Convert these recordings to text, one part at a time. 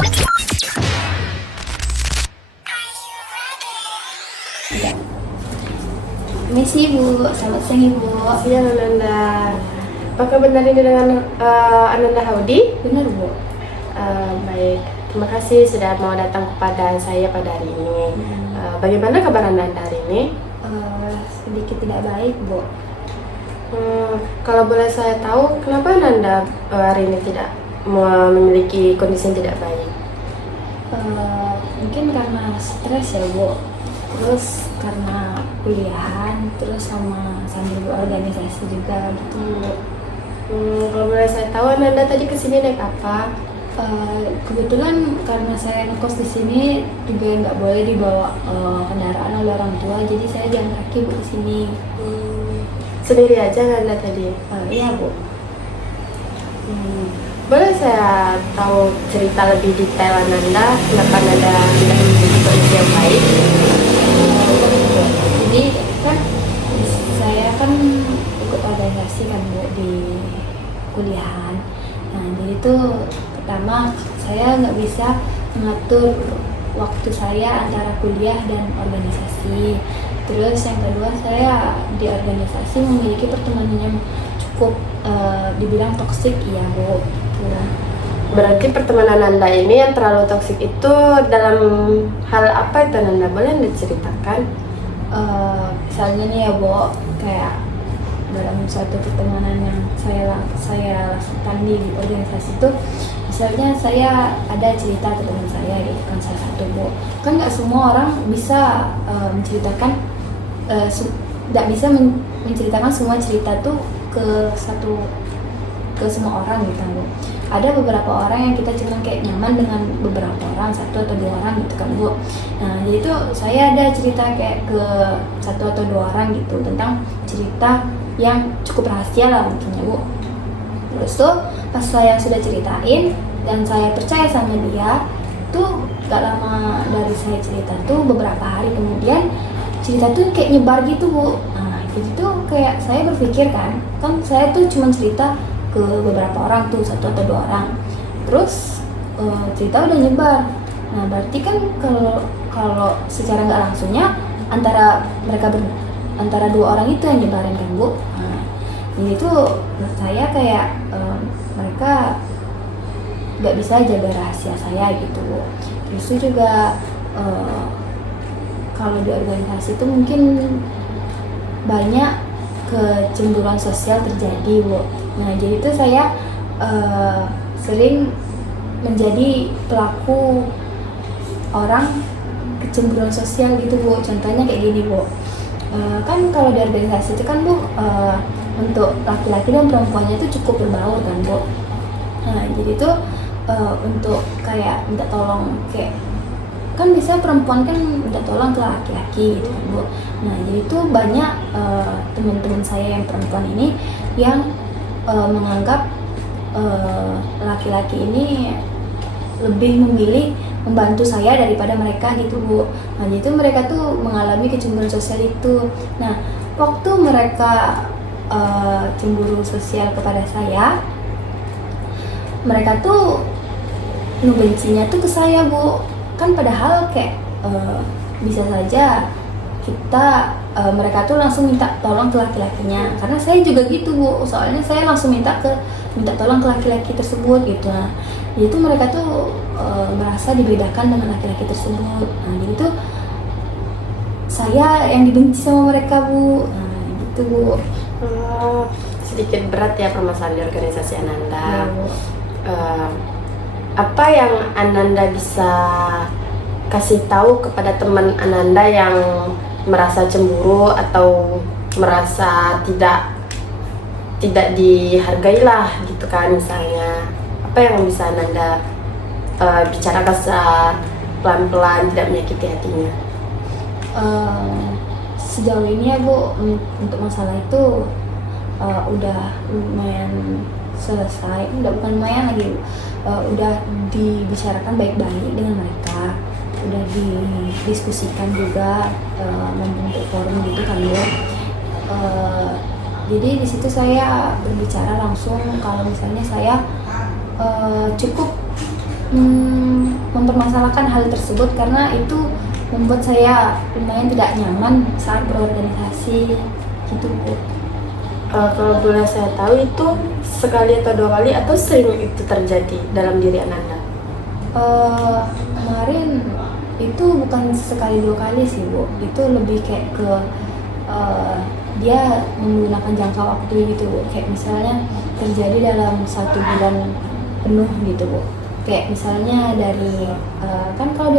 Misi Bu, selamat siang Ibu. Siang Ananda. Apakah benar ini dengan Ananda Haudi? Benar Bu. Baik, terima kasih sudah mau datang kepada saya pada hari ini. Bagaimana kabar Ananda hari ini? Sedikit tidak baik Bu. Kalau boleh saya tahu, kenapa Ananda hari ini tidak memiliki kondisi yang tidak baik? Mungkin karena stres ya Bu. Terus karena kuliahan, terus sambil berorganisasi juga gitu Bu. Kalau boleh saya tahu, Ananda tadi kesini naik apa? Kebetulan karena saya ngekos di sini juga nggak boleh dibawa kendaraan oleh orang tua, jadi saya jalan kaki Bu di sini. Sendiri aja Ananda tadi? Iya Bu. Boleh saya tahu cerita lebih detail Ananda, kenapa Ananda tidak memiliki kondisi yang baik? Jadi kan saya kan ikut organisasi kan Bu di kuliahan. Nah jadi itu pertama saya nggak bisa mengatur waktu saya antara kuliah dan organisasi. Terus yang kedua, saya di organisasi memiliki pertemanan yang cukup dibilang toksik ya Bu. Berarti pertemanan Anda ini yang terlalu toksik itu dalam hal apa itu Anda? Boleh Anda ceritakan? Misalnya nih ya Bu, kayak dalam suatu pertemanan yang saya lakukan di organisasi itu, misalnya saya ada cerita ke teman saya gitu kan, salah satu Bu, kan nggak semua orang bisa menceritakan, nggak bisa menceritakan semua cerita tuh ke semua orang gitu kan Bu. Ada beberapa orang yang kita cuma kayak nyaman dengan beberapa orang, satu atau dua orang gitu kan Bu. Nah jadi itu saya ada cerita kayak ke satu atau dua orang gitu tentang cerita yang cukup rahasia lah mungkin ya Bu. Terus tuh pas saya sudah ceritain dan saya percaya sama dia, tuh gak lama dari saya cerita tuh beberapa hari kemudian cerita tuh kayak nyebar gitu Bu. Nah jadi tuh kayak saya berpikir kan saya tuh cuma cerita ke beberapa orang tuh, satu atau dua orang, terus cerita udah nyebar. Nah berarti kan kalau secara nggak langsungnya antara dua orang itu yang nyebarin kan Bu. Nah jadi tuh menurut saya kayak mereka nggak bisa jaga rahasia saya gitu Bu. Terus itu juga kalau di organisasi itu mungkin banyak kecemburuan sosial terjadi Bu. Nah jadi itu saya sering menjadi pelaku orang kecemburuan sosial gitu Bu. Contohnya kayak gini Bu, kan kalau di organisasi itu kan Bu, untuk laki-laki dan perempuannya itu cukup berbaur kan Bu. Nah jadi itu untuk kayak minta tolong, kayak kan bisa perempuan kan minta tolong ke laki-laki gitu kan Bu. Nah jadi itu banyak teman-teman saya yang perempuan ini yang menganggap laki-laki ini lebih memilih membantu saya daripada mereka gitu Bu. Nah jadi itu mereka tuh mengalami kecemburuan sosial itu. Nah waktu mereka cemburu sosial kepada saya, mereka tuh ngebencinya tuh ke saya Bu. Kan padahal kayak bisa saja mereka tuh langsung minta tolong ke laki-lakinya, karena saya juga gitu Bu, soalnya saya langsung minta tolong ke laki-laki tersebut gitu. Nah itu mereka tuh merasa dibedakan dengan laki-laki tersebut. Nah jadi tuh saya yang dibenci sama mereka Bu. Nah gitu Bu. Sedikit berat ya permasalahan di organisasi Ananda. Ya, Bu. Apa yang Ananda bisa kasih tahu kepada teman Ananda yang merasa cemburu atau merasa tidak dihargai lah gitu kan misalnya? Apa yang bisa Ananda bicarakan pelan-pelan, tidak menyakiti hatinya? Sejauh ini ya Bu, untuk masalah itu udah lumayan selesai, bukan lumayan lagi, udah dibicarakan baik-baik dengan mereka, udah didiskusikan juga, membentuk forum gitu kan Bu. Jadi di situ saya berbicara langsung kalau misalnya saya cukup mempermasalahkan hal tersebut karena itu membuat saya lumayan tidak nyaman saat berorganisasi gitu Bu. Kalau boleh saya tahu itu sekali atau 2 kali atau sering itu terjadi dalam diri Ananda? Kemarin itu bukan sekali 2 kali sih Bu, itu lebih kayak ke dia menggunakan jangka waktu gitu Bu, kayak misalnya terjadi dalam 1 bulan penuh gitu Bu. Kayak misalnya dari kan kalau di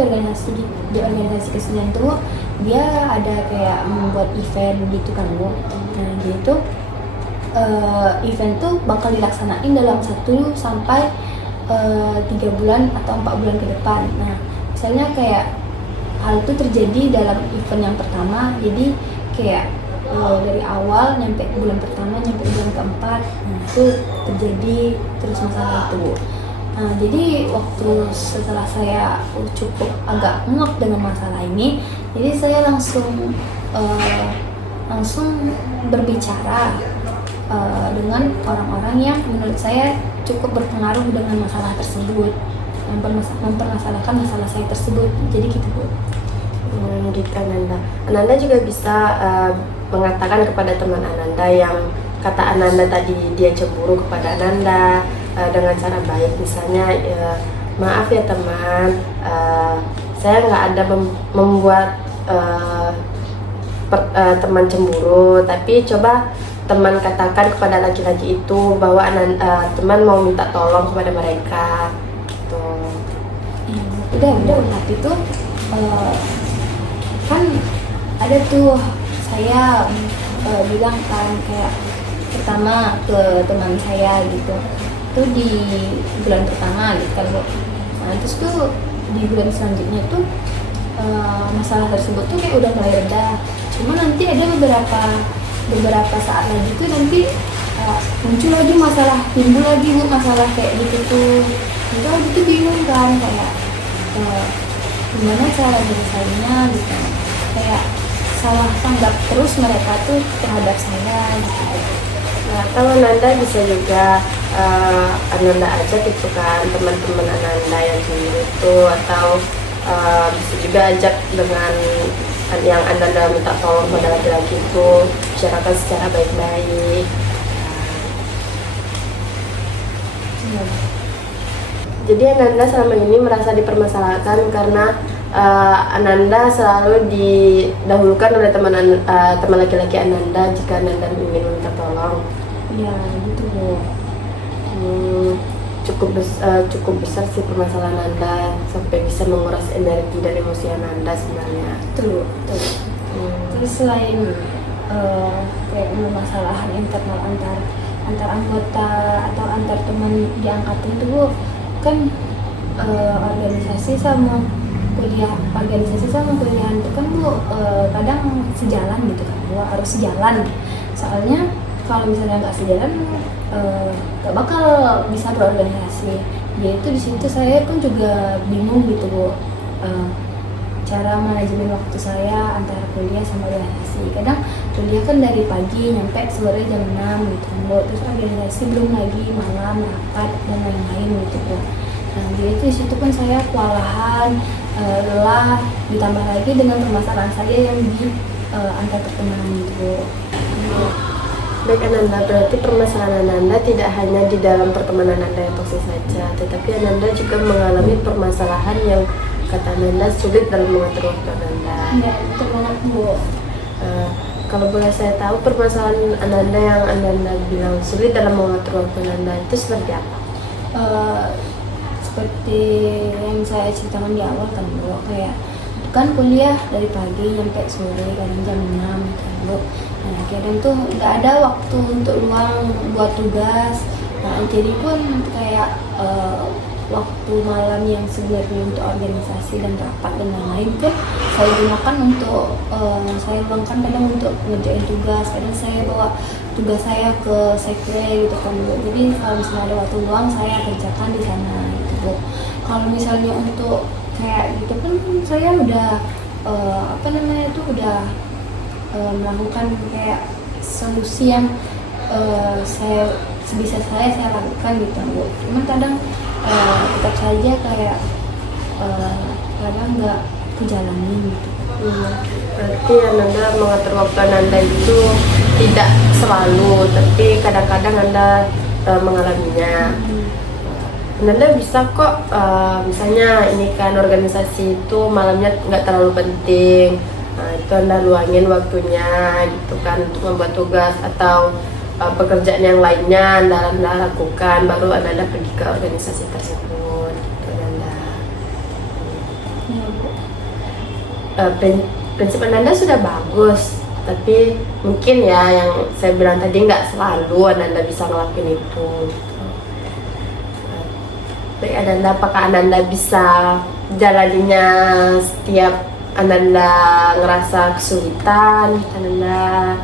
organisasi kesenian tuh dia ada kayak membuat event gitu kan Bu. Nah gitu event tuh bakal dilaksanain dalam 1 sampai 3 bulan atau 4 bulan ke depan. Nah misalnya kayak hal itu terjadi dalam event yang pertama, jadi kayak dari awal nyampe bulan pertama nyampe bulan keempat, nah itu terjadi terus masalah itu Bu. Nah jadi waktu setelah saya cukup agak ngok dengan masalah ini, jadi saya langsung berbicara dengan orang-orang yang menurut saya cukup berpengaruh dengan masalah tersebut, mempermasalahkan masalah saya tersebut. Jadi gitu Bu. Gitu Ananda. Ananda juga bisa mengatakan kepada teman Ananda yang kata Ananda tadi dia cemburu kepada Ananda dengan cara baik, misalnya maaf ya teman, saya nggak ada membuat teman cemburu, tapi coba teman katakan kepada laki-laki itu bahwa teman mau minta tolong kepada mereka gitu. Udah tapi tuh kan ada tuh saya bilang kan kayak pertama ke teman saya gitu tuh di bulan pertama gitu kan Bu. Nah terus tuh di bulan selanjutnya tuh masalah tersebut tuh kayak udah mulai reda, cuma nanti ada beberapa saat lagi tuh nanti muncul lagi timbul lagi Bu masalah kayak gitu tuh. Enggak gitu bingung kan kayak gimana cara menyelesainya gitu, kayak salah tanggap terus mereka tuh terhadap saya gitu. Nah, kalau Ananda bisa juga Ananda ajak gitu kan teman-teman Ananda yang dulu itu, atau bisa juga ajak dengan yang Ananda minta tolong pada laki-laki itu, bicarakan secara baik-baik. Jadi Ananda selama ini merasa dipermasalahkan karena Ananda selalu didahulukan oleh teman laki-laki Ananda jika Ananda ingin minta tolong. Iya gitu Bu. Cukup besar sih permasalahan Anda sampai bisa menguras energi dan emosi Anda sebenarnya. Betul. Terus selain kayak permasalahan internal antar anggota atau antar teman di angkatan itu Bu, kan organisasi sama kuliahan itu kan Bu kadang sejalan gitu kan Bu, harus sejalan. Soalnya kalau misalnya nggak sejalan nggak bakal bisa berorganisasi. Yaitu di situ saya pun juga bingung gitu Bu, cara manajemen waktu saya antara kuliah sama organisasi. Kadang kuliah kan dari pagi nyampe sore jam 6 gitu Bu, terus organisasi belum lagi malam rapat dan lain-lain gitu Bu. Nah jadi di situ pun saya kewalahan, lelah, ditambah lagi dengan permasalahan saya yang di antar pertemanan itu Bu. Baik Ananda, berarti permasalahan Ananda tidak hanya di dalam pertemanan Anda yang toksik saja, tetapi Ananda juga mengalami permasalahan yang kata Ananda sulit dalam mengatur waktu Ananda. Iya, betul banget Bu. Kalau boleh saya tahu, permasalahan Ananda yang Ananda bilang sulit dalam mengatur waktu Ananda itu seperti apa? Seperti yang saya ceritakan di awal kan Bu, kayak kan kuliah dari pagi sampai sore, kadang jam 6 kan Bu. Nah kadang tuh nggak ada waktu untuk luang buat tugas. Nah jadi pun kayak waktu malam yang sebenarnya untuk organisasi dan rapat dan lain-lain pun saya gunakan untuk saya luangkan kadang untuk ngerjain tugas. Kadang saya bawa tugas saya ke sekre gitu kan Bu. Jadi kalau misalnya ada waktu luang saya kerjakan di sana gitu Bu. Kalau misalnya untuk kayak gitu kan saya udah udah melakukan kayak solusi yang saya sebisa saya lakukan gitu Bu. Cuman kadang tetap saja kayak kadang nggak kejalanin gitu. Berarti Ananda mengatur waktu Ananda itu tidak selalu, tapi kadang-kadang Anda mengalaminya. Ananda bisa kok, misalnya ini kan organisasi itu malamnya nggak terlalu penting, itu Anda luangin waktunya gitu kan untuk membuat tugas atau pekerjaan yang lainnya Anda lakukan, baru Anda pergi ke organisasi tersebut gitu Ananda. Ya, Bu. Prinsip Ananda sudah bagus, tapi mungkin ya yang saya bilang tadi nggak selalu Ananda bisa ngelakuin itu. Baik Ananda, apakah Ananda bisa jalaninya setiap Ananda ngerasa kesulitan? Ananda